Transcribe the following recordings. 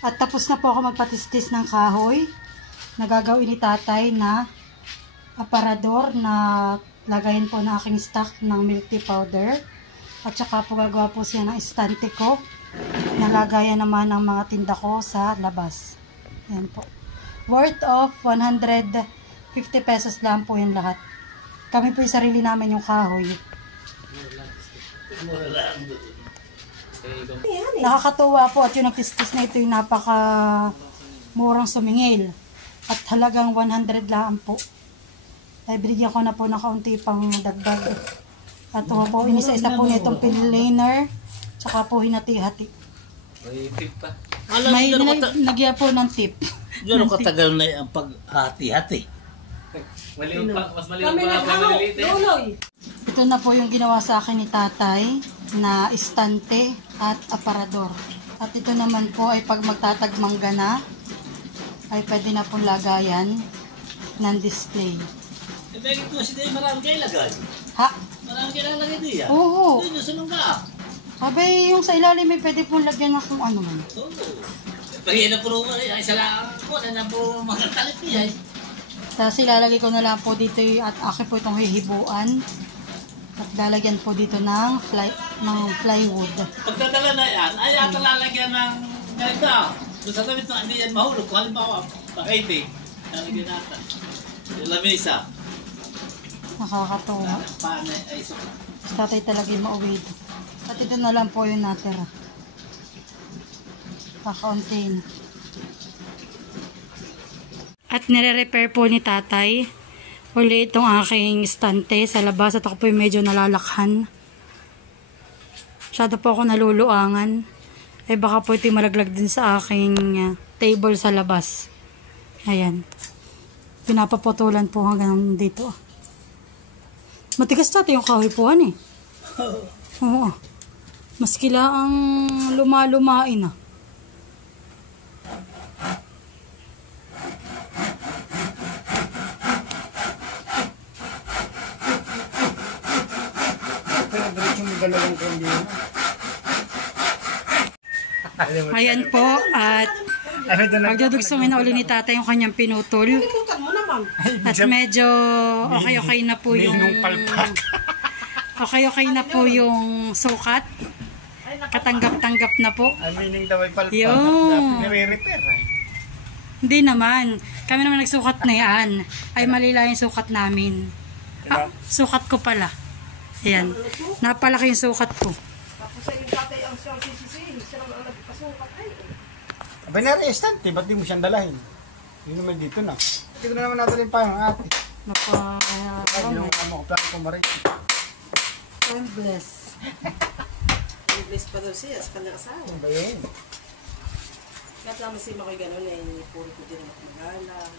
At tapos na po ako magpatistis ng kahoy. Nagagawin ni tatay na aparador na lagayin po na aking stock ng milk tea powder. At saka po gagawa po siya ng estante ko. Nalagayan naman ng mga tinda ko sa labas. Yan po. Worth of 150 pesos lang po yung lahat. Kami po yung sarili namin yung kahoy. Nakakatuwa po at yung nagtistis na ito yung napaka murang sumingil. At halagang 100 lang po. Ay binigyan ko na po ng kaunti pang dagdag. At ito po, inisa-isa po nitong pinlaner. Tsaka po hinati-hati. May tip pa. May nagya po ng tip. Diyan katagal na ang paghati-hati. Mas maliit pa maliliit. Ito na po yung ginawa sa akin ni tatay na istante at aparador. At ito naman po ay pag magtatagmangga na ay pwede na pong lagayan ng display. Ibigay ko si Day marami kayo lagay. Ha? Marami kayo lagay diya. Oo. Doon sa lungga. Abay, yung sa ilalim ay pwede pong lagyan ng kung ano man. Oo. Pagiging na puro ay isa lang po na puro mga talit niya. Tapos ilalagay ko na lang po dito at akin po itong hihibuan. At lalagyan po dito ng plywood. Pagdadala na yan, ay ata lalagyan ng ganito. Kung sa damit na hindi yan mahulog, kung halimbawa, pang-80, lalagyan natin. Yung lamesa. Nakakatawa. Paano ay isa. Tatay talaga yung mauwi ito. At ito na lang po yung natira. Kakaunti na. At nire-repair po ni tatay uli itong aking estante sa labas at ako po yung medyo nalalakhan. Masyado po ako naluluangan. Ay baka po ito malaglag din sa aking table sa labas. Ayan. Pinapaputulan po hanggang dito. Matigas natin yung kahoy po eh. Oo. Maski lang lumalumain ah. Ayan po at pagdadugsungin na uli ni tatay yung kanyang pinutol at medyo okay na po yung okay na po yung sukat, katanggap-tanggap na po. Amining daw ay palpak. Yung nire-repair. hindi naman, kami naman nagsukat na yan, ay malila yung sukat namin. Sukat ko pala. Ayan, napalaki yung sukat ko. Abay na rin instant, ba't di mo siyang dalahin? Yun naman dito na. Dito na naman natin pa yung ate. Ay, yung amo ko, plano ko marin. I'm blessed. I'm blessed pa daw siya sa kanyang asawa. Ano ba yun? Kahit naman si Makoy gano'n eh, puro ko din magagalang.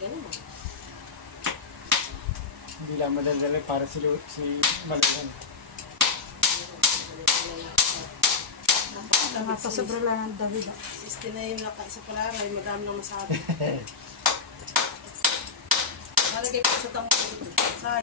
Gano'n. Hindi lang madaldali para si Maluhan. Napasobra lang ang David. 16 na yung nakaisa pala rin, madami nang masabi. Malagay ko sa tampo dito. Saan?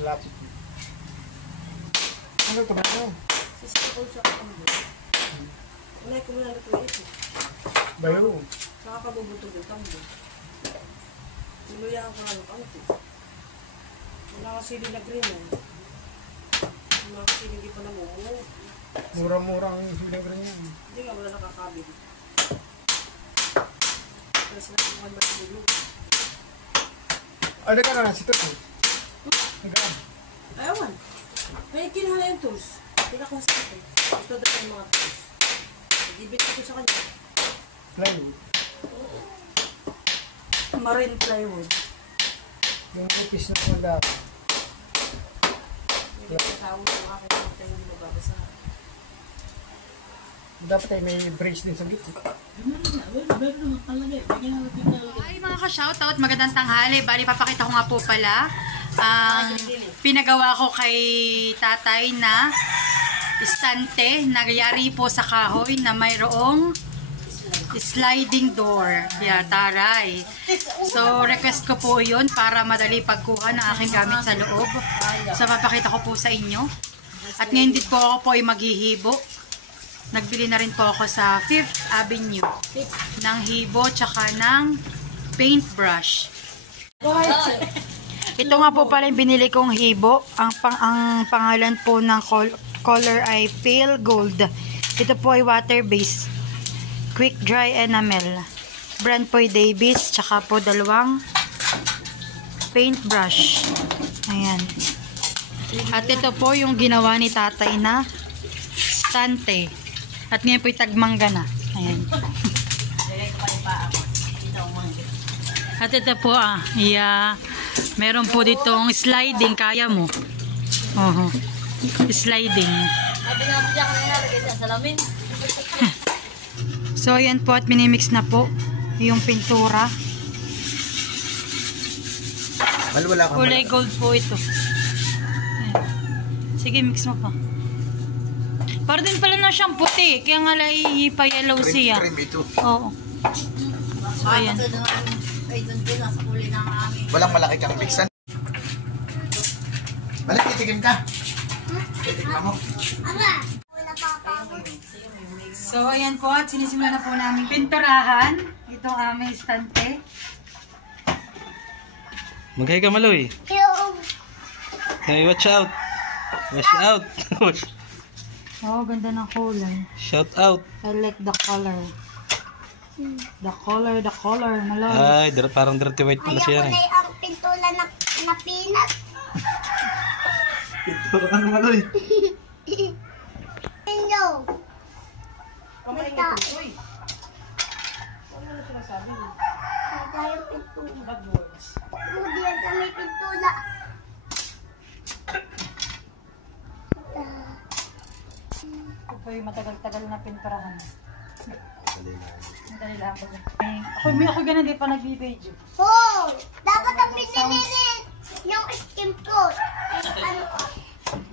Malapit. Ano ito ba ito? Sisipon sa katambo. Unay ko muna luto ito. Bayo. Saka kabubutog yung tambo. Niluya ko na lukanti. Wala ka sili na green eh. Wala ka sili hindi pa namumu. Murang-murang hilang rin yan. Hindi nga wala nakakabig. Pero sila kung ba tulog. Ay, nagkano na si Toto? Nagkano? Ayawan. May kinuha na yung tools. Pinakuha sa akin. Gusto daw yung mga tools. Ibig ko sa kanya. Plywood. Marine plywood. Yung ipis na pula. Hindi ko tawag yung aking mga hindi mababasa. Dapat ay may brace din sa gitna. Ay mga ka-shoutout, magandang tanghali. Bali, papakita ko nga po pala ang pinagawa ko kay tatay na istante, nagyari po sa kahoy na mayroong sliding door. Yeah, taray. So, request ko po yun para madali pagkuha ng aking gamit sa loob. So, papakita ko po sa inyo. At ngayon din po ako po ay maghihibo. Nagbili na rin po ako sa 5th Avenue ng hibo tsaka ng paintbrush. Ito nga po pala yung binili kong hibo. Ang pangalan po ng color ay Pale Gold. Ito po ay water-based. Quick dry enamel. Brand po ay Davis. Tsaka po 2 paintbrush. Ayan. At ito po yung ginawa ni tatay na stante. At ngayon po ay tagmangga na. Ayan. At ito po meron po ditong sliding. Kaya mo. Sliding. So, ayan po at minimix na po yung pintura. Kulay gold po ito. Ayan. Sige, mix mo pa. Para din pala na siyang puti. Kaya nga pa-yellow siya. Oo. So, ayan. Walang malaki kang mixan. Balik, titikim ka. Titikman mo. So, ayan po at sinisimula na po namin pinturahan itong aming stante. Maghay ka, Maloy. Hey, watch out. Watch out. Oh, ganda ng kulay. Shout out. I like the color. The color, Maloy. Ay, parang dirty white pala siya. Ayaw ko ang pintula na peanut. Ito, ano Maloy? Inyo. Kamayin niya ito. Uy. Kaya yung pintula. Hindi yan sa may pintula. Ito po yung matagal-tagal na pinturahan. Madali lang po. Ako ganun di pa nag-video. Oh! Dapat ang pinili rin yung skin coat. Ano?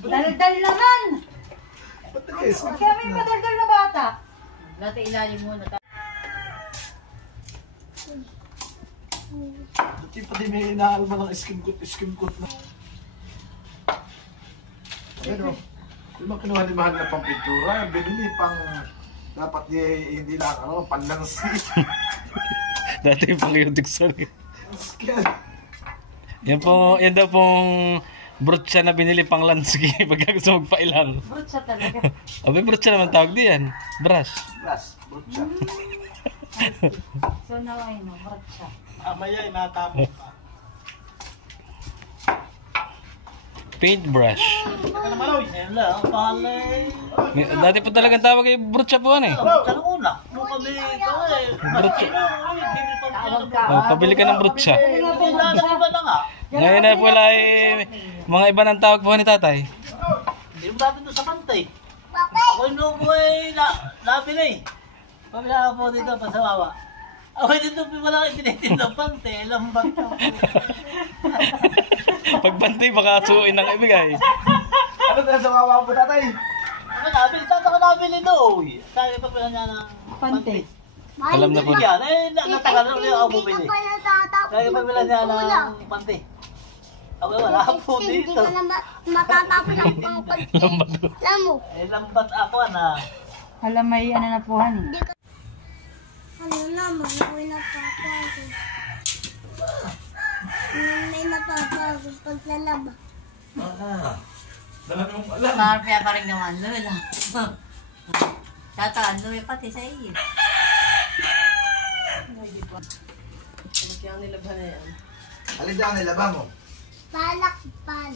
Dali-dali naman! Kaya may madaldal na bata. Dati ilalim muna. Dati pa din may inaalma ng skim coat na. Ano? Yung mga kinuha ni mahal na pang pintura, binili pang dapat hindi lang panlansi. Dati yung pang-iutik sa rin. Skin. Yan daw pong brutsa na binili pang landsky pagka gusto magpailang. Brutsa talaga. Abay, brutsa naman tawag diyan. Brush. Plus, brutsa. So now I know, brutsa. Amaya, inatapos ka. Paintbrush. Teka na Maloy. Hello, palay. Dati po talagang tawag ay brutsa po ano eh. Kanuna. Nung kami ito Brutsa. Tawag ka. Pabili ka ng brutsa. Ilalagay ba na nga? Ngayon na pala ay mga iba ng tawag po ni tatay. Hindi mo dati doon sa pantay. Bakit? Ako yung loob mo ay nabili. Pabila ako dito pa sa wawa. Ako dito pala itinitin ng pantay. Lambat ako. Pagbantay baka suin ng ibigay. Ano tayo sa wawa po tatay? Ano nabili? Tata ko nabili doon. Sabi pa pala niya ng Pante. Alam na po. Yan, natagal na ulit ako bumili. Hindi ka pa natatapos Kaya pagbilan niya pintula. ng pante. Ako wala po Hindi dito. ka na matatapos ang pangpante. Alam mo? Eh, lambat ako na. Alam may ano na po han. Hindi ka... Ano naman, ako'y napapagod. May napapagod paglalaba. Dala mong alam. Parang pa rin naman, Lola. Tataan, Lola, pati sa iyo. Kaya nilabhan na yan. Alin dyan ang nilaba mo? Palakpan.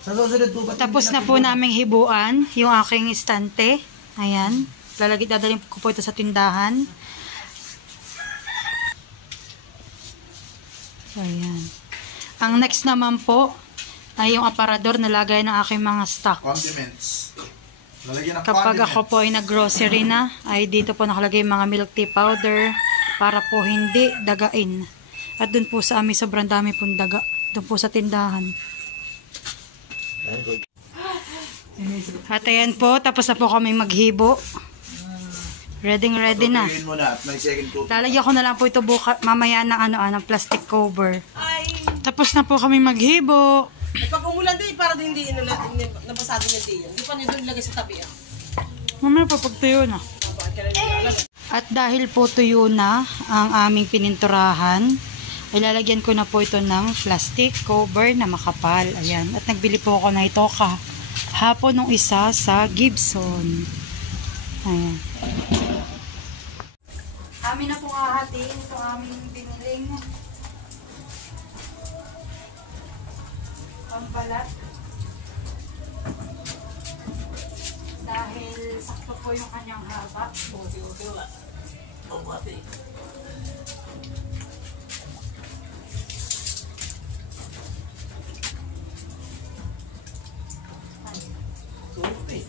Sa susunod po ba? Tapos na po naming hibuan yung aking estante. Ayan. Dadalhin ko po ito sa tindahan. So, ayan. Ang next naman po ay yung aparador na lagay ng aking mga stocks. Condiments. Lalagyan ng Kapag condiments. ako po ay nag-grocery na, ay dito po nakalagay yung mga milk tea powder para po hindi dagain. At dun po sa amin sobrang dami pong daga. Dun po sa tindahan. At ayan po, tapos na po kami maghibo. Ready na. Piliin mo na at may second coat. Lalagyan ko na lang po ito mamaya ng ng plastic cover. Ay, Tapos na po kami maghibo. pag umulan din, para din hindi nabasa din yung tiyan. Hindi pa nyo doon ilagay sa tabi. Mamaya pa pagtuyo na. At dahil po tuyo na ang aming pininturahan, ay lalagyan ko na po ito ng plastic cover na makapal. Ayan. At nagbili po ako na ito hapon nung isa sa Gibson. Ayan. Amin na po hahatiin ito aming biniling pambalat. Dahil sakto po yung kanyang haba. Buti wala. Buti. Buti.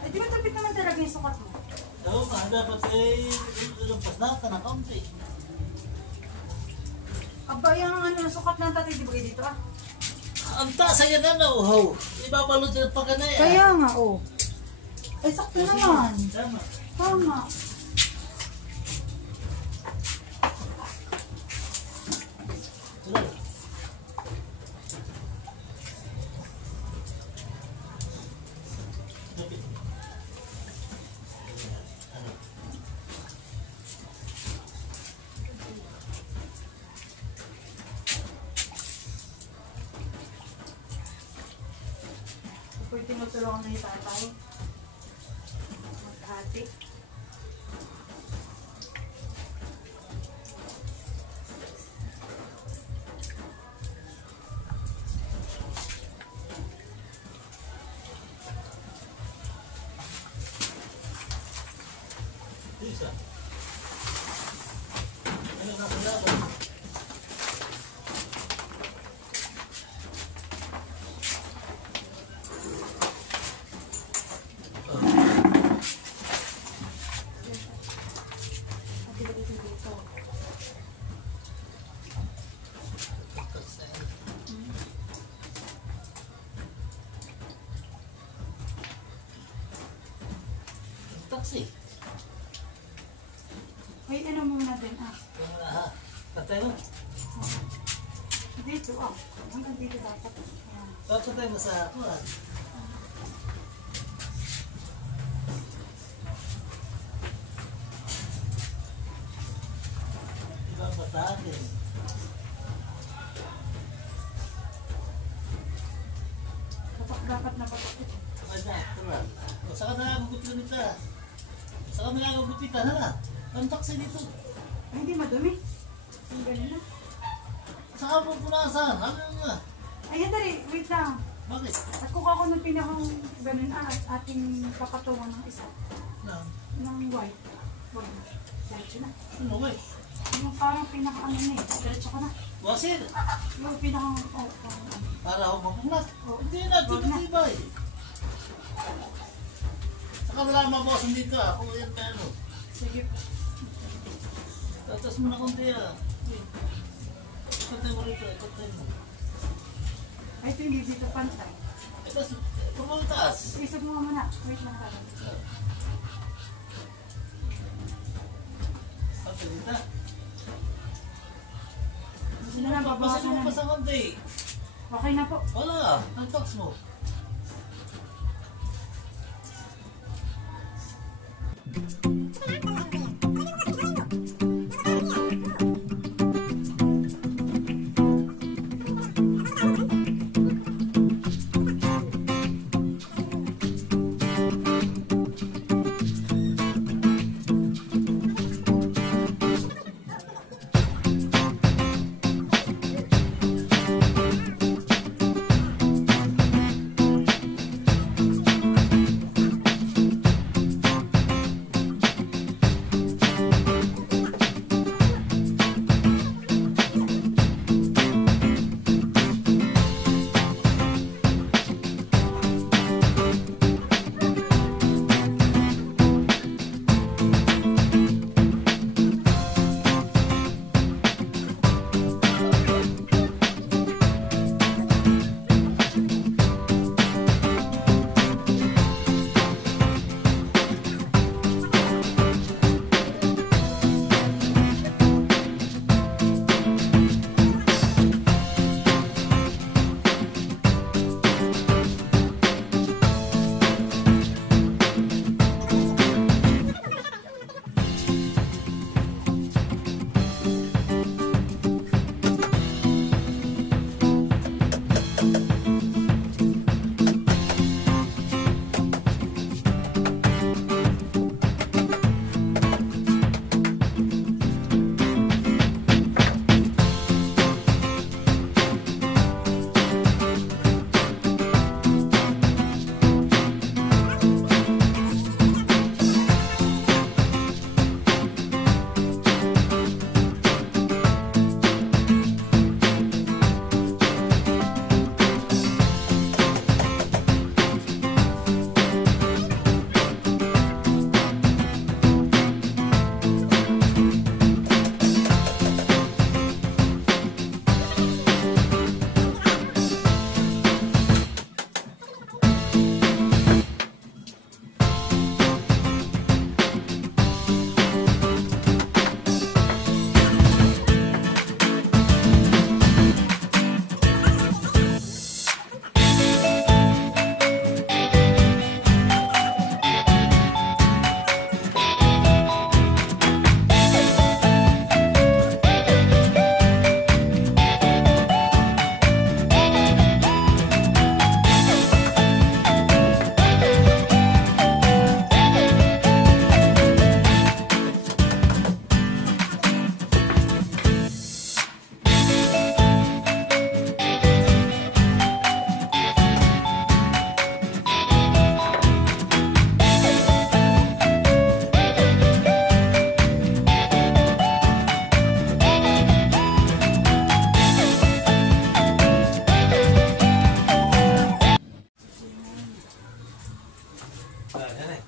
Ay, di ba tapit naman talaga yung sukat mo? Oo nga, dapat lumpas na ka ng kaunti. Aba, yung sukat ng tatay, di ba kayo dito ah? Ang taas ay yan na, uhaw. Ibabalot yung pagkanay. Kaya nga, oh. Ay, sakto naman. Tama. Tama. Pwede tinutulungan na yung tatay. Maghati. Isa. Ano na kailangan? Taxi. Wait, ano muna din ah. Ha? Patay mo? Dito ah. Hanggang dito dapat. Ayan. Patay mo sa ako ah. Iba ba tatin? Dapat na patok ito. Ay, natural. Saka na agugutin nita. Saka na agugutin ka na. Ang taxi dito. Ay, hindi madumi. Ang galing na. Saka mo punasan. Ano nga? Ayan, dali. Wait lang. Bakit? At kuka ko ng pinakang ganun at ating papatungan ng isa. No. Ng white. Wag mo. Diretso na. Ano ba? Yung parang pinaka ano na eh. Diretso ka na. Wasin. Yung pinakang Para ako mapunat. Oh. Hindi na, tibay-tibay. Saka na lang mabawasan dito ah. Kung yan pa ano. sige. Tatas mo na konti ah. Ikotay mo rito, ikotay mo. Ay, ito hindi dito pantay. Itas, pumuntas. Isip mo muna. Wait lang tayo. Pati dito. Sino na babawasan Babasin mo na. pa sa konti. Okay na po. Wala, ang tax mo. Yan eh.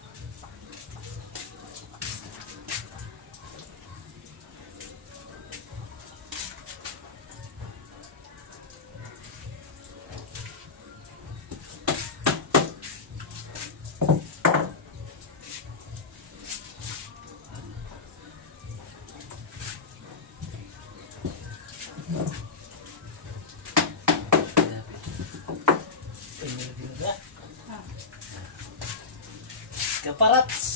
Kaparats.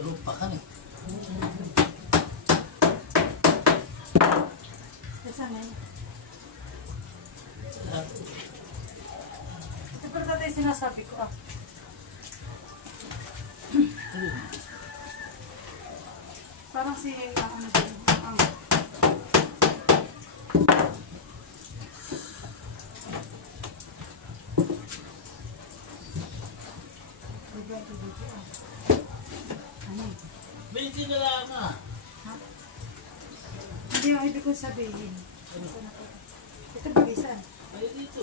Lupa kan eh. Saan na yun? Ito pa dati sinasabi ko Parang si ano din. Binti na lang ah. Hindi yung ibig kong sabihin. Ito bagisan. Ay dito.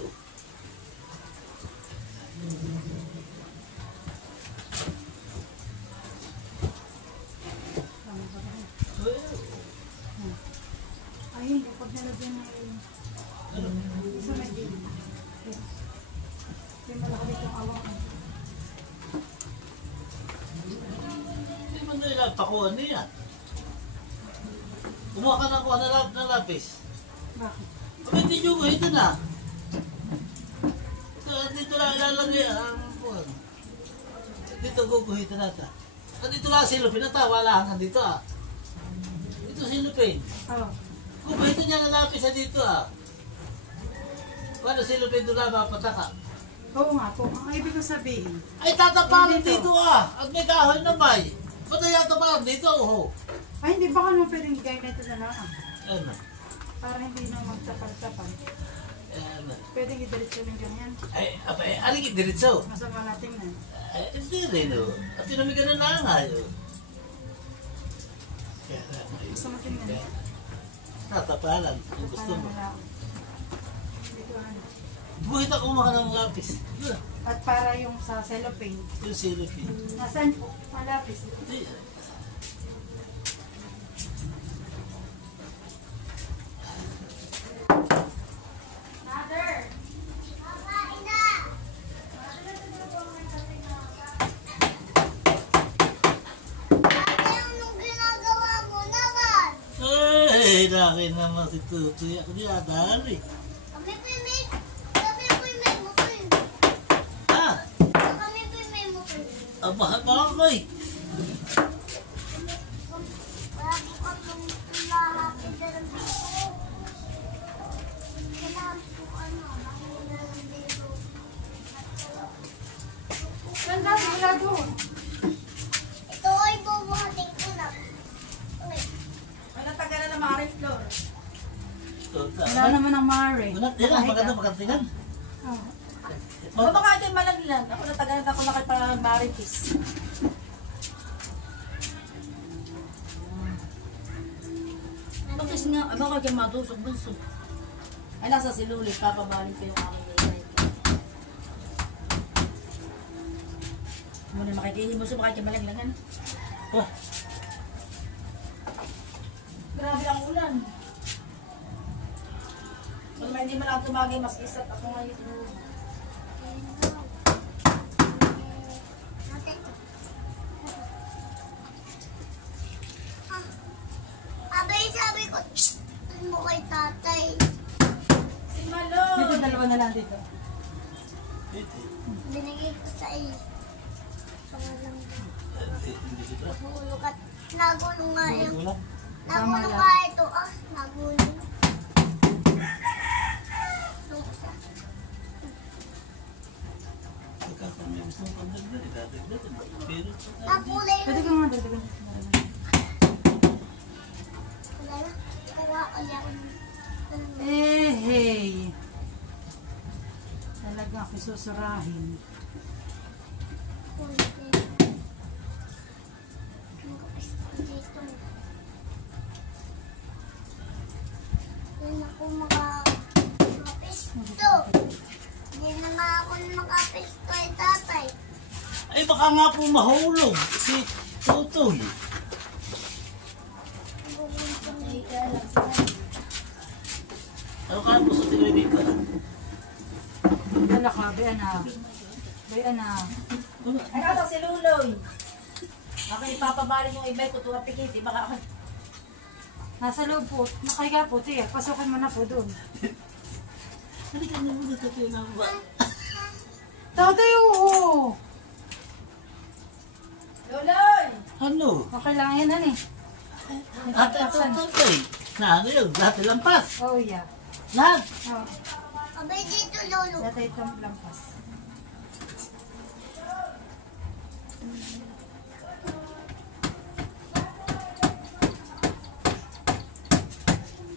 Ay, hindi. Pag nalagyan na yun. Isa may dito. Yung malaki ditong awang. Hindi mo nila pakuha niya. Kumuha ka na kuha na lapis. Bakit? Abay, hindi nyo ito na. Dito lang ilalagay ang buwan. Dito guguhitin natin. Dito lang silupin na ta. Wala hanggang dito ah. Dito silupin. Oo. Guguhitin niya ng lapis na dito ah. Paano silupin doon lang mapataka? Oo nga po. Ang ibig kong sabihin. Ay, tatapakan dito ah. At may kahoy na may. Ba't ay tatapakan dito? Oh. Ay, hindi baka naman pwedeng gaya na ito na lang. Ano? Para hindi na magtapal-tapal. Ano? Pwedeng i-diretso ng ganyan. Ay, abay, aling diretso. Masama natin na. Ay, hindi rin oh. At tinamigan na lang ayo. Masama tingnan. Tatapalan. Kung gusto mo. Dito ano. Buhit ako maka ng lapis. Yun. At para yung sa cellophane. Yung silupin. Nasaan po? Malapis. Hindi. Mother! Kakain na! Ate, anong ginagawa mo naman? Ay, laki naman si Tutoy. Ako dinadali. Kami pimig mo ko yun. Ah, Kami pimig mo ko yun. bakit? Lagi kang lahapin na ng bito. Kailangan po mahina ng bito. Ganda, wala doon. Ito ay bubuhatin ko na. Okay. Ay, natagalan na Marie Flor. Wala naman ang Mare. Maganda tingnan. Oh. O baka ito yung malaglan. Ako natagalan ako na kay Marie Kiss. Bakit nga, baka kayo matusok bunso. Ay, nasa silulit, papabalin ko yung aking nilay. Muna makikini mo sa baka kayo malaglangan. Oh, Grabe ang ulan. Kung hindi man ako tumagay, mas isat ako ngayon. Abay, sabi ko, shh! Mo kay tatay. Si Malo! Dito dalawa na lang dito. Binigay ko sa iyo. Pangalang hindi kita. nahulog at nagulong nga yung... Wala. Nagulong nga ito. Ah, nagulong. Nung isa. gusto mong pagdagdag, idadagdag. Pero, Nakulay Pwede na. ko nga dagdagan. Wala na. Kuha ulit ako ng Hey! Talaga ako susurahin. konti. Ang kapis ko dito. Hindi ako makapisto. Hindi na nga ako makapisto eh, tatay. ay baka nga po mahulog si Tutoy. Ano ka po sa tingin dito? Wala ka, bayan na. Bayan na. Ay, ako si Luloy. Ako ipapabalin yung iba ko tuwa pikiti. Baka ako. Nasa loob po. Nakahiga po, tiya. Pasukin mo na po doon. Halika na muna sa tingin ba? Tatay, oo! Luloy! Ano? Okay lang yan, ano eh. Ate, Tutoy. Na ano yun? Lahat lampas. Oh, yeah. Lahat. Oh, Abay dito, lolo. dati itong lampas.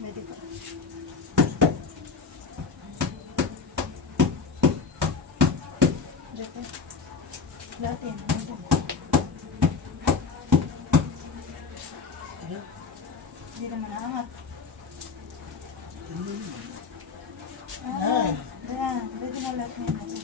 Pwede pa. Dati. Dati. Hindi naman naangat. Yan. Ayan, pwede na lahat ngayon natin.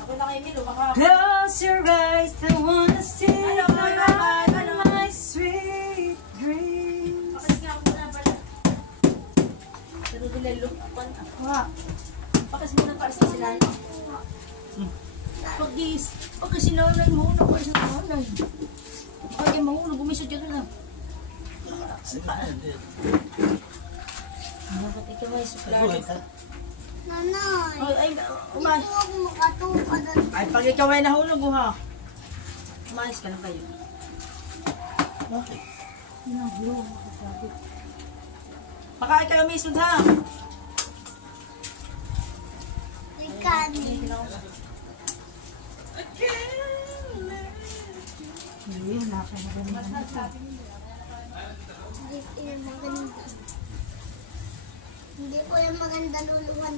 Ako na kay Milo. Baka ako. Close your eyes, I wanna see Ano, ano, ano? my sweet dreams. Bakit nga ako na pala? Pero nilalo. Wa, Pakas mo na para sa sinan. Pag sinaunan mo, ako ay sinaunan. Baka yung mahulog, bumisod dyan na. Bakit ikaw may suklaro? Nanay. Ay, Dito ako makatukan. Ay, pag ikaw ay nahulog, ha? Umayos ka lang kayo. Bakit? Baka ikaw may sud, ha? Ikan. hindi, nakakaganda. Hindi ko yung maganda luluhan.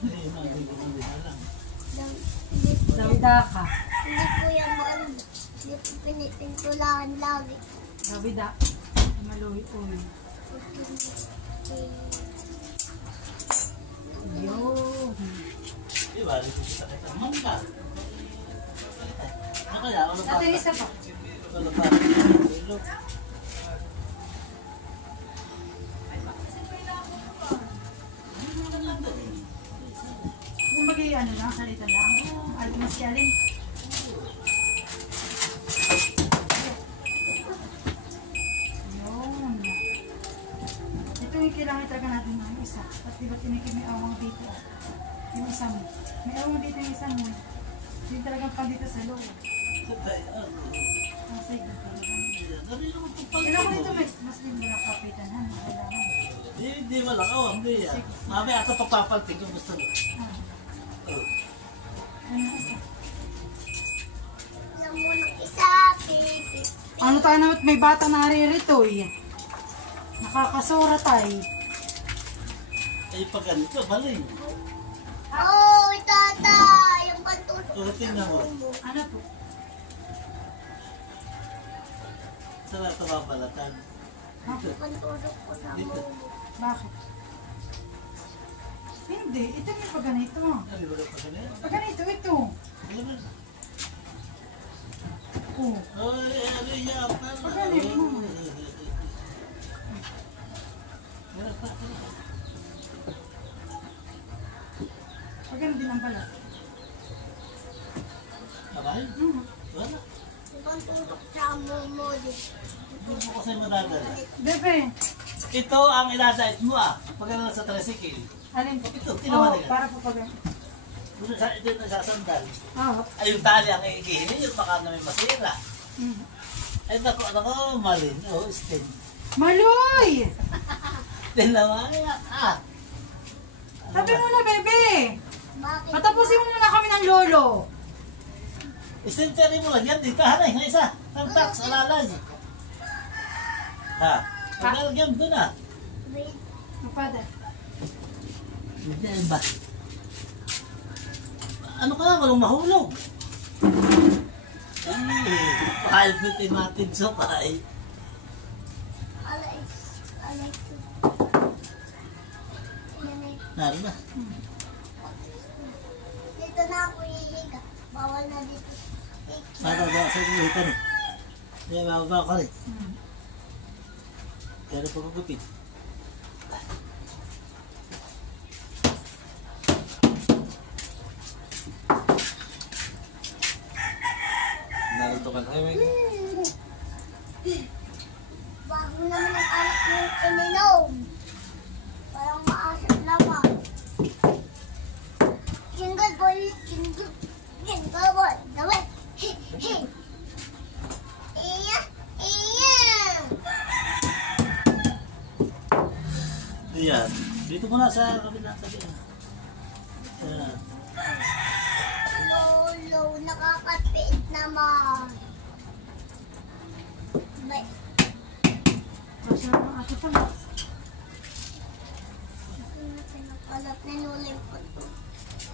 Hindi, hindi ko alam. Hindi ko Dawida ka. Hindi ko yan maganda. Hindi ko pinipintulahan lagi. Dawida. Maluwi-uwi. Yun. Di ba? Rin kita kita. Mangga. Kaya ako na Ate, isa pa. Wala pa. Kung bagay ano lang, salita lang. Alam mas yaling. Yun. Ito yung kailangan talaga natin ng isa. At diba tinikim may awang dito. Yung isa mo. May awang dito yung isa mo. Yung talagang pag dito sa loob. Kasi talagang. Kailangan ko ito mas din mo nakapitan ha. Kailangan. Hindi wala ka. Hindi yan. Mamaya ito papapalting kung gusto mo. Ano isa? Alam mo ng isa, baby. Ano tayo naman may bata na naririto eh. Nakakasura tayo. Ay pag ganito, baling. Oh, tata! Yung pantulog. O, tingnan mo. Ano po? Saan na ito kabalatan? Pantulog ko sa Dito. mulo. Bakit? Hindi, ito yung pag ganito. Ano ba pa ganyan? Pag ganito, ito. Oh. Ay, ano yan pala? Pag ganito mo. Pag ganito din ang balat. Abay? Wala. Yung pantulog sa mulo. Hindi mo kasi madadala. Bebe, Ito ang iladait mo ah. Pag ano sa tricycle. alin po? Ito, kinuha Oh, na yan. para po pag ganito. Kung sa ito yung nasasandal. Ah, Ay, yung tali ang ikihinin, yung baka na may masira. mm. Ay, naku, malin. Oh, stin. Maloy! Stin naman yan. Sabi mo na, bebe. Bakit? Patapusin mo muna kami ng lolo. Stin, tari mo lang yan. Dito, hanay, nga isa. Ang tax, alalay. Ha? Paglalagyan doon na. Wait. Mapada. Hindi ba? Ano ka na? Walang mahulog. Ay, kahit natin sa kay. Alay ko. Yan ay. Naroon na. Dito na ako hihiga. Bawal na dito. Mataba sa kulitan eh. Kaya bababa ka rin. Pero pagkagupit. Narito ka na. Bago naman ang anak mo ininom. Parang maasap naman. Jingle ball, jingle ball. Dawit. Iya, iya. Ayan. Dito muna sa kabilang tabi. Ayan. Lolo, nakakapit naman. Bay. Kasi ang ato pa na. Pinakalat na nulim ko to.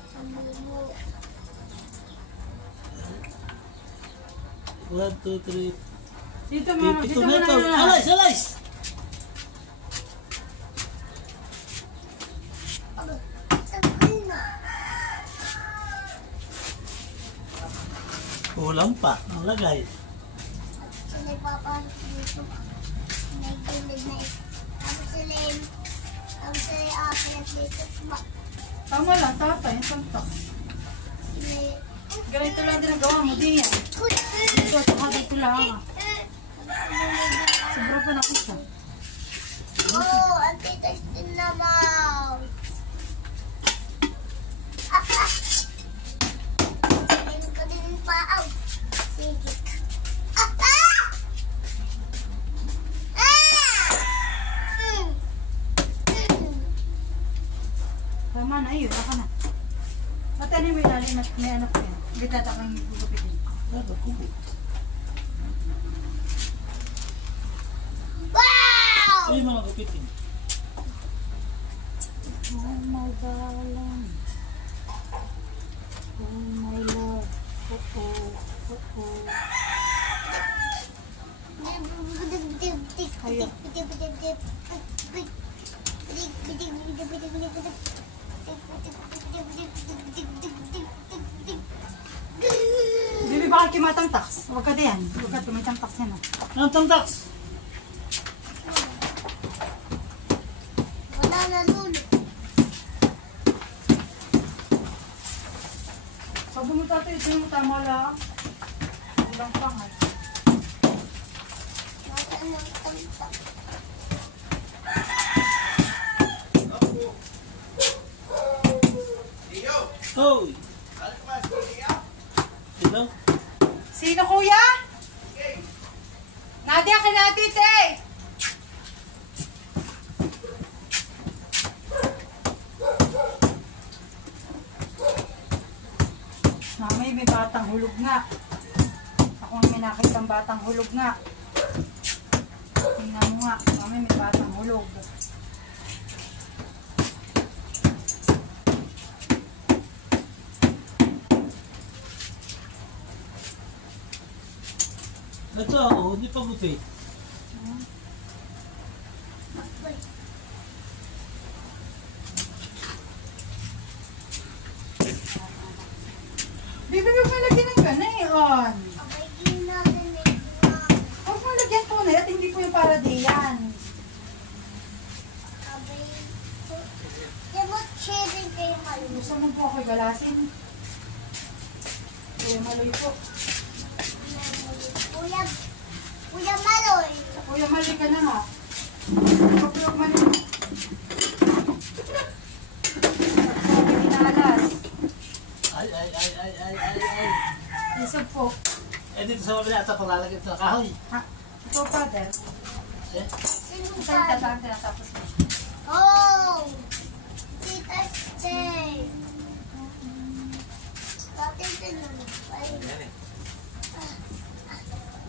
Sa bubo. 1, 2, 3. Dito mama, dito Ito muna na ito. yun. Alis, alis! Sabi na. Kulang pa. Ang lagay. Sila papasok dito. May gilid na ito. Tapos sila aapalat dito. Tama lang, tatay, yung santok. Ganito lang din ang gawa mo, di yan. Ito, saka dito lang. Sobra pa na isa. Oh, antitas din naman. Ayun ko din pa. Aw. Sige. Ah! Ah! Ah! Tama na, yun, ako na. Ba't ano yung may lalim at may anak yan? Hindi tatakang gugupitin. Wow! Ay, mga gupitin. Oh my darling. Oh my love. Ayun. Bibi, bakal kimatang tax. Huwag ka diyan. Huwag ka tumitang tax yan. Anong tangtax? Wala na lulo. Sabi mo tatay, ito yung tama lang. Walang pangal. Nasaan ang tamtak? Hoy! Hello? Sino kuya? Nadia, kinatit eh! Mami, may batang hulog nga. Ako ang may nakitang batang hulog nga. Tingnan mo nga, mami, may batang hulog. Ito ako, hindi pa gupi. Bibi, huwag mo lagyan ng ganayon. Abay, ginagalit na. Huwag mo lagyan po na at hindi po yung para diyan. Abay, sharing kayo malo. Gusto mo po ako'y galasin? Kuya Maloy po. Kuya Maloy. Kuya Maloy ka na nga. Huwag Maloy. Pagsabi inalas. Isa po. Eh, dito sa mabila ata paglalagay ito ng kahoy. Ha? Ito, brother. Eh, Sino Isa ba? yung tatang tinatapos mo. Oh! Tita Stay! Bakit tinulog pa yun?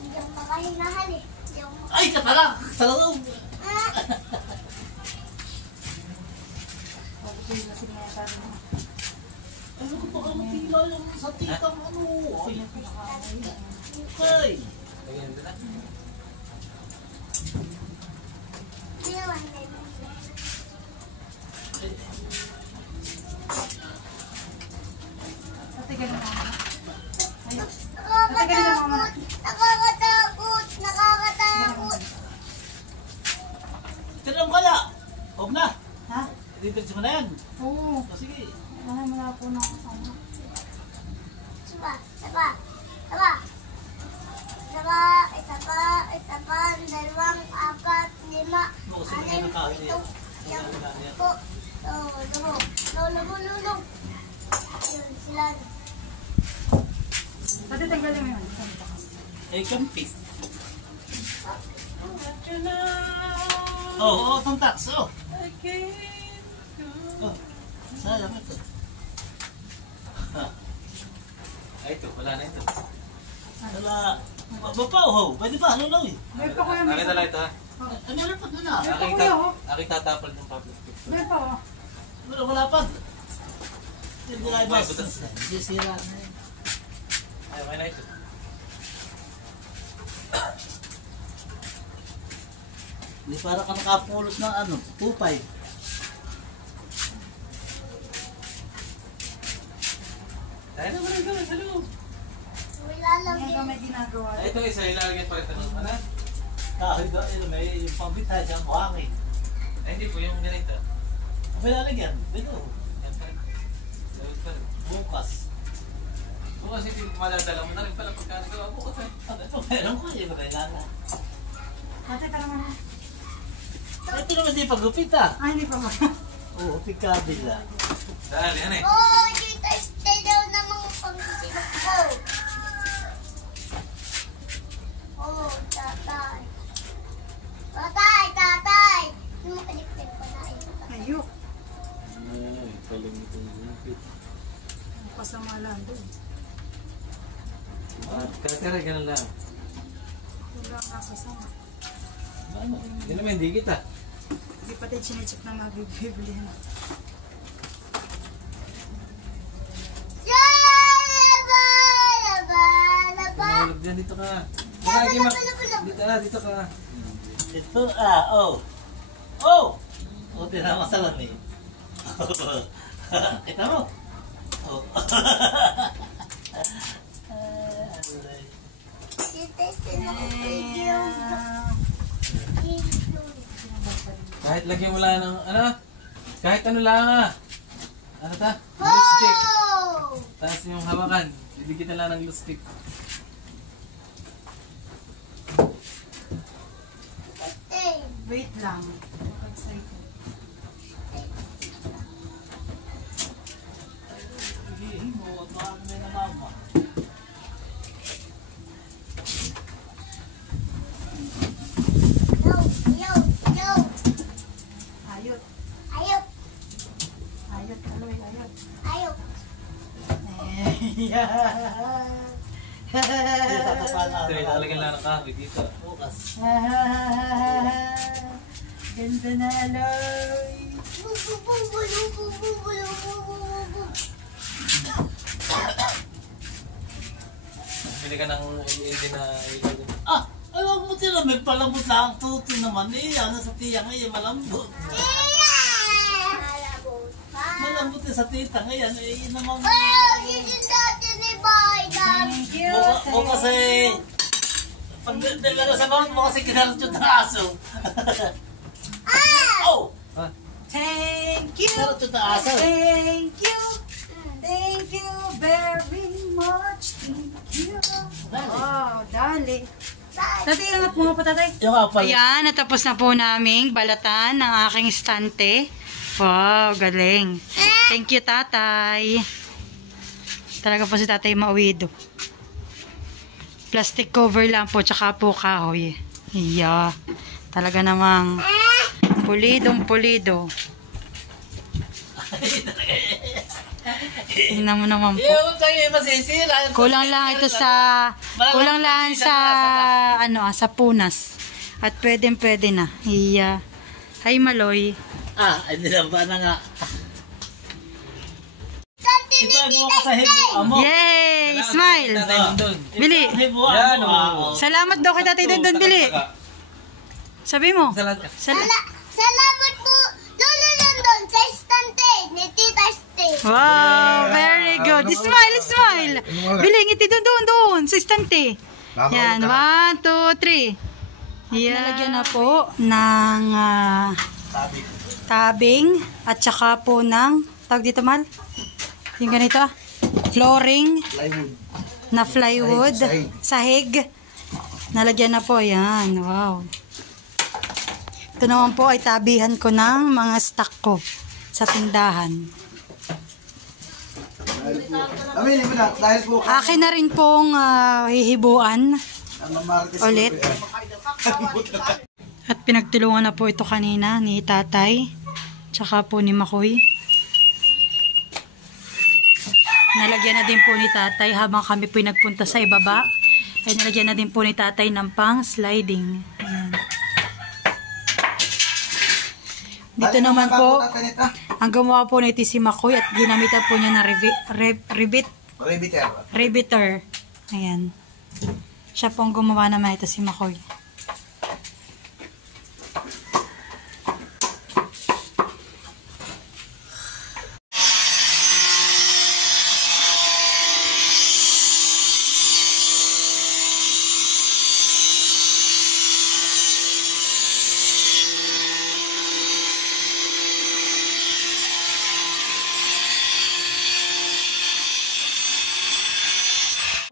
Hindi ako makahinahal eh. Hindi ako ay, ka pala! Sa loob! Bakit yung lasing na yata rin mo? Ano ko baka matila yung sa titang ano? Ay, okay. Hindi naman may Ate, ganun mo. Ayun. Nakakatakot! Nakakatakot! Nakakatakot! Tinanong kaya? Huwag na. Ha? Didiretso mo na yan. Oo. O, sige. Wala mo na po na ano. Saba! Saba! Saba! Saba! Isa pa, dalawang, apat, lima, Oo, sige, anim, may kahoy ito, yan. yung, po, lulong. Yun, sila. Ate, tanggalin mo yun. Eh, kampis. Oo, itong tax. Oh. Oh, sayang ito. Ay, ito. Wala na ito. Wala. Bapaw, ho. Pwede ba? Lulaw eh. May pa kuya, may Akin na lang ito, ha? Ano ulit pag na? Aking tatapal ng public stick. May pa oh. Wala pa. Hindi na Ay, ibas. butas na. Sisira na yun. Ay, okay na ito. Hindi para ka nakapulot ng ano, tupay. Tayo na maraming gawin sa loob. Wala lang Ngayon din. ka may ginagawa. Ay, ito isa. Ilalagyan pa rin ito. Ano? Kahoy daw, may yung pambitay dyan, buhangin. Ay, hindi po. Yung ganito. Ang lalagyan, dito. Yan pa rin. Sabi pa rin. Bukas. Bukas hindi ko madadala mo na rin pala pagkagawa. Bukas eh. Ito, meron ko, hindi ko kailangan. Ate, tara mo na. Ito naman di pagupit ah. Ay, hindi pa ma. Oo, pikabila. Dahil yan eh. Oh, Tita Stay daw namang pagsisilap ko. Oh, tatay. Tatay! Yung makaliktin ko na ito. Ayok. Ay, kalimit yung lupit. Pasama lang doon. Katera, ganun lang. Wala ka kasama. Ano? Hindi naman, hindi kita. Hindi pati chinecheck na mabibili na. Nahulog dyan, dito ka. Lagi ma... Dito ka. Ito oh. Oh! Oh, tinama sa lamin. Kita mo? Oh. Tita Stay na ko video. Kahit lagyan mo lang ng... Ano? Kahit ano lang ah. Ano ta? Glue stick. Oh! Tapos yung hawakan. Didikit na lang ng glue stick. Stay. Wait lang. Excited. Hihihin mo, wag baka may namama. Yo! Ayot. Ayok! Ayot. Aloy, ayot. Ayok! Hindi tatapan na. Ito, ilalagyan lang ng kahoy dito. Bukas. Ganda na, Aloy. Bili ka ng LED na ilagay. Ah! Ay, wag mo tira. May palambot na ang tuto naman eh. Ano sa tiyang eh, malambot. Malambot eh sa tita ngayon eh. Yun naman. Thank you. Bukas eh. Pag dalaga sa bawat mo kasi kinarot yung aso. Oh! Thank you. Kinarot yung aso. Thank you. Thank you very much. Thank you. Oh, dali. Tatay, ingat mo po, tatay. Yung apal. Ayan, natapos na po naming balatan ng aking estante. Wow, galing. Thank you, tatay. Talaga po si tatay mauwido. Plastic cover lang po, tsaka po kahoy. Iya. Talaga namang pulidong pulido. Tingnan mo naman po. Yung kayo masisira. Kulang lang ito sa sa punas. At pwede na. Iya. Hi Maloy. Hindi lang ba na nga. Ito ay buka sa hibuan mo. Yay! Smile. Bili. Hibuan mo. Salamat daw kay Tatay Dondon, Bili. Sabi mo. Salamat po, Lolo London, sa istante ni Tita Steve. Wow, very good. Smile. Bili, ngiti doon, sa istante. Yan, 1, 2, 3. Yan. Nalagyan na po ng tabing at saka po ng, tawag dito Mal? Yung ganito, flooring na plywood, sahig. Nalagyan na po, yan. Wow. Ito naman po ay tabihan ko ng mga stock ko sa tindahan. Aminin mo na, dahil po Akin na rin pong hihibuan ang Martes ulit. At pinagtulungan na po ito kanina ni Tatay, tsaka po ni Makoy. Nalagyan na din po ni Tatay habang kami po nagpunta sa ibaba. Ay nalagyan na din po ni Tatay ng pang sliding. Ayan. Dito naman po, ang gumawa po nito si Makoy at ginamitan po niya ng riveter. Ayan. Siya po ang gumawa naman ito si Makoy.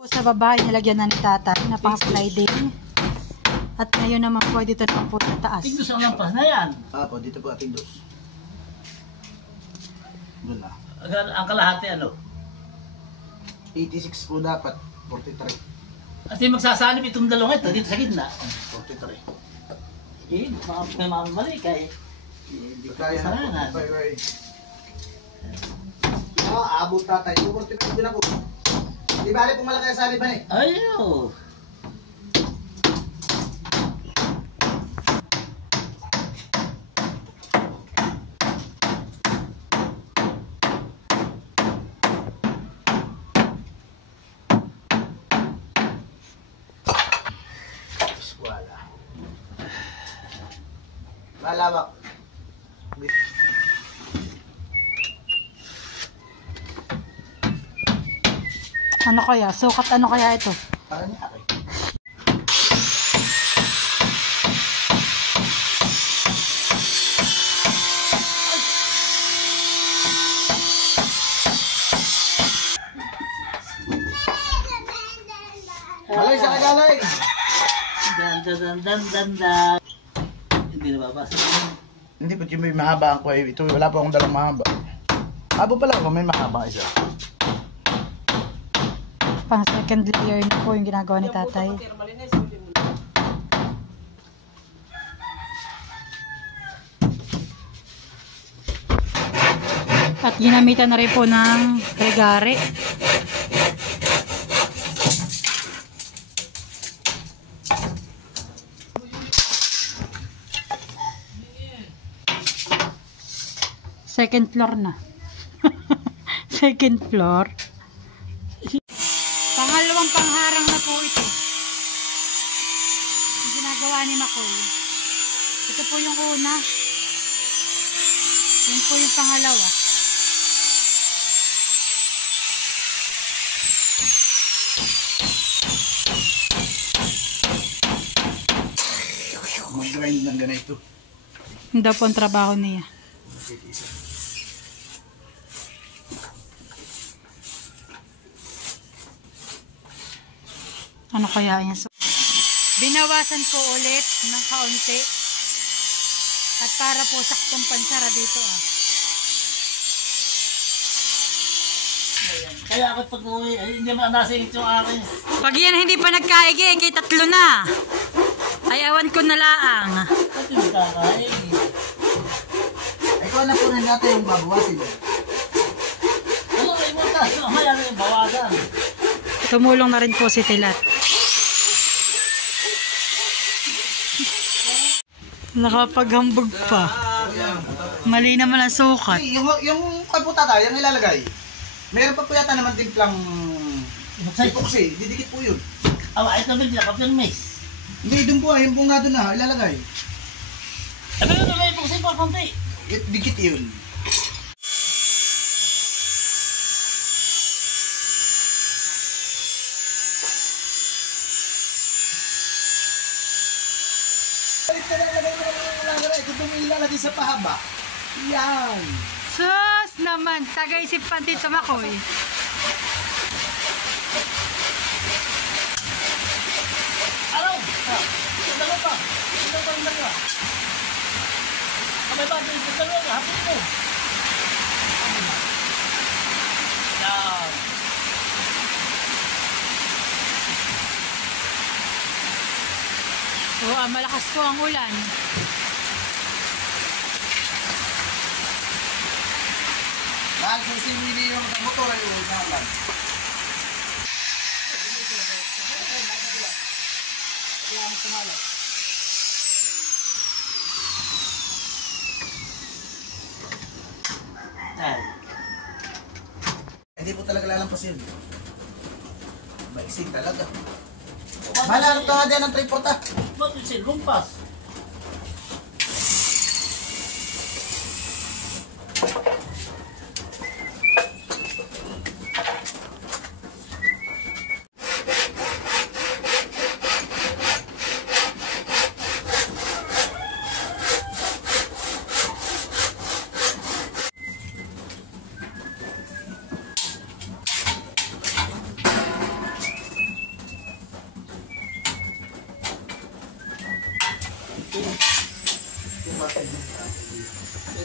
Sa baba, nilagyan na ni Tatay na pang sliding. At ngayon naman po, dito naman po sa taas. Tigdos ang lampas na yan. po, dito po ating dos. Doon na. Ang kalahati ano? 86 po dapat, 43. At yung magsasanib itong dalawang ito dito sa gitna. 43. May mamamali ka eh. Hindi kaya Kasalanan. na po. Abot Tatay. 43 din ako. Di bali kung malaki ang saliban eh. Ayaw. Wala. Malawak. Ano kaya? Sukat ano kaya ito? Parang niya akin. Malay sa kagaling. Dan. Hindi nababasa. Hindi po yung may mahaba ang kuhay. Ito wala po akong dalang mahaba. Abo pala ako may mahaba isa. Pang second layer na po yung ginagawa ni Tatay. At ginamitan na rin po ng regare. Second floor na. Second floor. Pangalawang pangharang na po ito. Ang ginagawa ni Makoy. Ito po yung una. Yan po yung pangalawa. Mag-grind ng ganito. Hindi daw po ang trabaho niya. Ano kaya yan? So, binawasan po ulit ng kaunti. At para po saktong pansara dito Kaya ako pag uwi, ay, hindi man nasingit yung akin. Pag yan hindi pa nagkaigi, kay tatlo na. Ay, awan ko na laang. Pati yung kakain. Ikaw na po rin natin yung babawasin. Ano, ay mo tayo. Mamaya na yung bawasan. Tumulong na rin po si Tilat. Nakapaghambog pa. Mali naman ang sukat. Yung kalputa tayo, yung ilalagay. Meron pa po yata naman timplang epoxy. Didikit po yun. Awa, ito ba din kapag miss? Hindi, doon po. Yung po nga doon na, ilalagay. Ano yun, may pagsi pa konti. Dikit yun. Ito na ilagay mo naman yung ilalagay. Ito doon ilalagay sa pahaba. Yan. Sus naman, tagaisip pa Tito Makoy. Ano? Ito dalawa pa. Ito pa yung dalawa. Kamay ba ito dalawa ka? Hapin mo. Yan. Malakas po ang ulan. Dahil sa simili yung sa motor ay ulan. Yan. Hindi po talaga lalampas yun. Maiksing talaga. Malang ito nga din ang triporta. Ba't yung silumpas?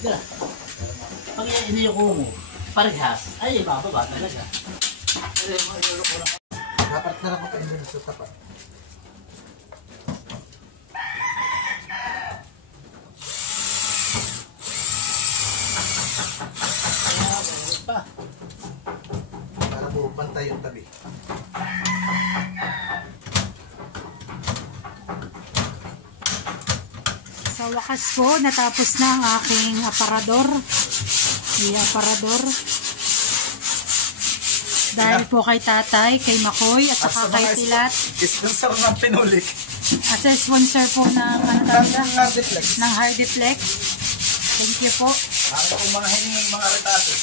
Teka, pag iniyoko mo, parehas, ay bababa talaga. Dapat na lang ko pa doon sa tapat. Pa. Para po pantay yung tabi. Sa wakas po, natapos na ang aking aparador. I-aparador. Dahil po kay tatay, kay Makoy, at saka kay Tilat. Sponsor ng Pinulik. At sa sponsor po ng, ano talaga, Hardiflex. ng Hardiflex. Thank you po. Para kung mga hinging mga retaso.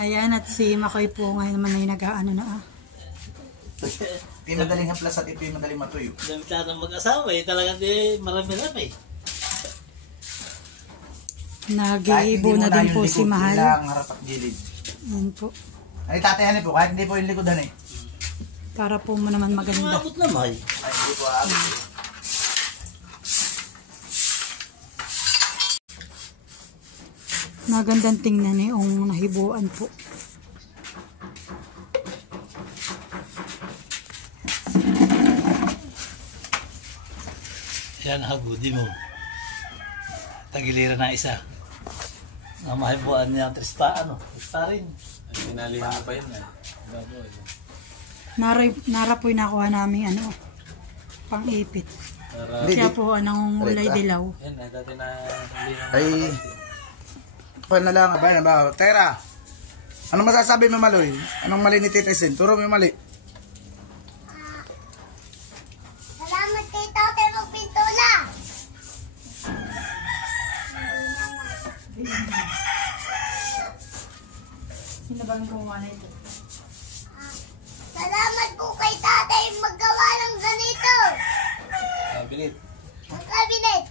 Ayan, at si Makoy po ngayon naman ay nag-ano na Di madaling haplas at ito yung madaling matuyo. Dami tatang mag-asawa eh, talagang di marami-rami. Nag-iibo na din po si Mahal. Ilang harap at gilid. Ayan po. Ay tatehan po, kahit hindi po yung likodan eh. Para po mo naman maganda. Umabot naman. Ay hindi po aabot. Magandang tingnan eh, yung nahibuan po. Yan, hagudi mo. Tagiliran na isa. Ang mahibuan niya ang trista, trista rin. Ay, pinalihan pa yun eh. Nara po yung nakuha namin pang-ipit. Para, Kaya po anong ulay dilaw. yan eh, dati na lihan. Ay, panalang ba? Tera, anong masasabi mo Maloy? Anong mali ni Tita Isin? Turo mo yung mali. Salamat kay Tatay Magpintula. Sino ba ang gumawa na ito? Salamat po kay Tatay maggawa ng ganito. Bilit. Ang kabinet.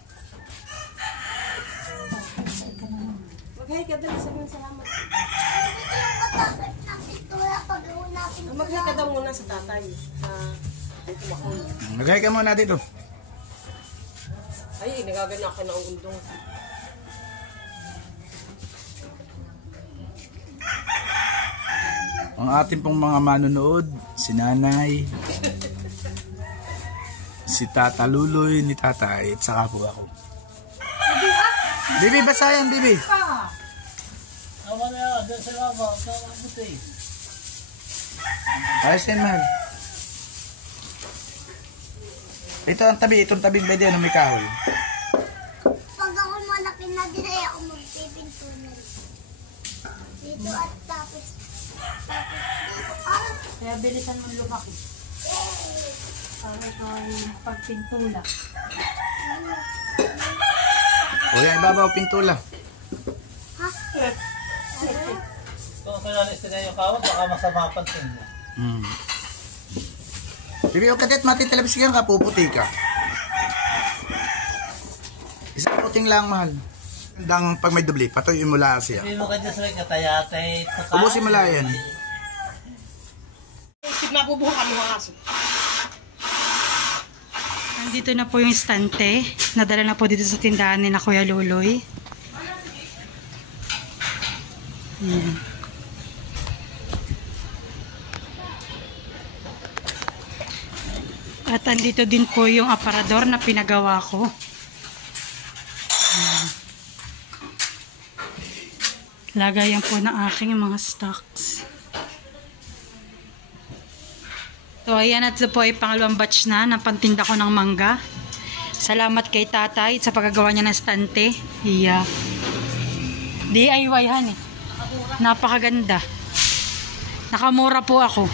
Mag-hi ka doon, sabihin salamat. Hindi yung kapatid ng pintura pag-una ko Maghay ka daw muna sa tatay. Sa dito ako. Maghay ka muna dito. Ay, nagaganyan ako ng undong. Ang ating pong mga manonood, si Nanay, si Tata Luloy ni Tatay, at saka po ako. Bibi, basa yan, Bibi. Awa na yan, dyan sa laba, sa buti. Ayos yan, mahal. Ito ang tabi, itong tabing ba diyan, may kahoy. Pag ako malaki na din ay ako magpipinto na rin. Dito at tapos dito. Kaya bilisan mo lumaki. Para ito ay pagpintula. O yan, ibabaw, pintula. Kung kailalis na yung kawat, baka masama pansin mo. Bibi, o kadet, matitelebisigan ka, puputi ka. Isang puting lang, mahal. Hanggang pag may dubli, patuloy mo lang siya. Hindi mo ka dyan sa rin katayatay. Ubusin mo lang yan. Isip na bubukan mo ang aso. Nandito na po yung estante. Nadala na po dito sa tindahan ni na Kuya Luloy. Ayan. At andito din po yung aparador na pinagawa ko. Ayan. Lagayan po ng aking mga stocks. So, ayan, at ito po ay pangalawang batch na ng pantinda ko ng mangga. Salamat kay Tatay sa paggagawa niya ng stante. Yeah. DIY han eh. Napakaganda. Nakamura po ako.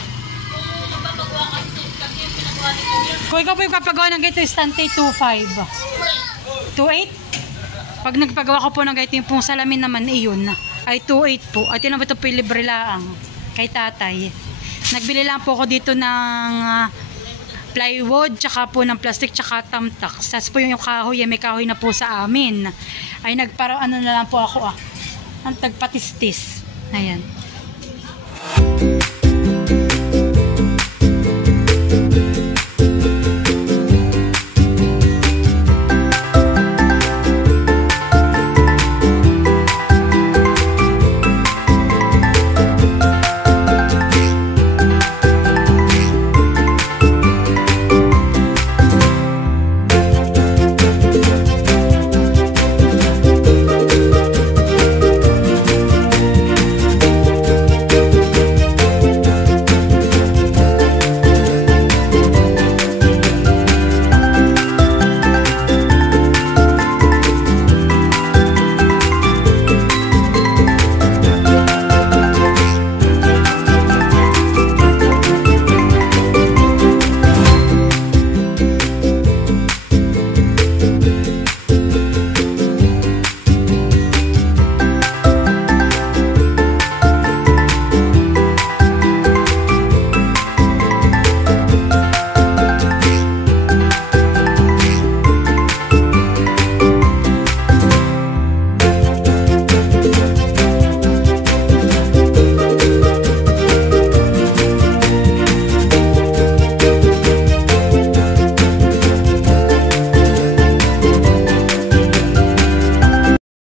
Kung ikaw po yung papagawa ng ganito, stante 2.5. 2.8? Pag nagpagawa ko po ng ganito yung pong salamin naman, iyon ay 2.8 po. At yun naman ito po yung libre laang kay Tatay. Nagbili lang po ako dito ng plywood, tsaka po ng plastic, tsaka tamtak. Sas po yung kahoy, may kahoy na po sa amin. Ay nagparang ano na lang po ako ang tagpatistis. Ayan.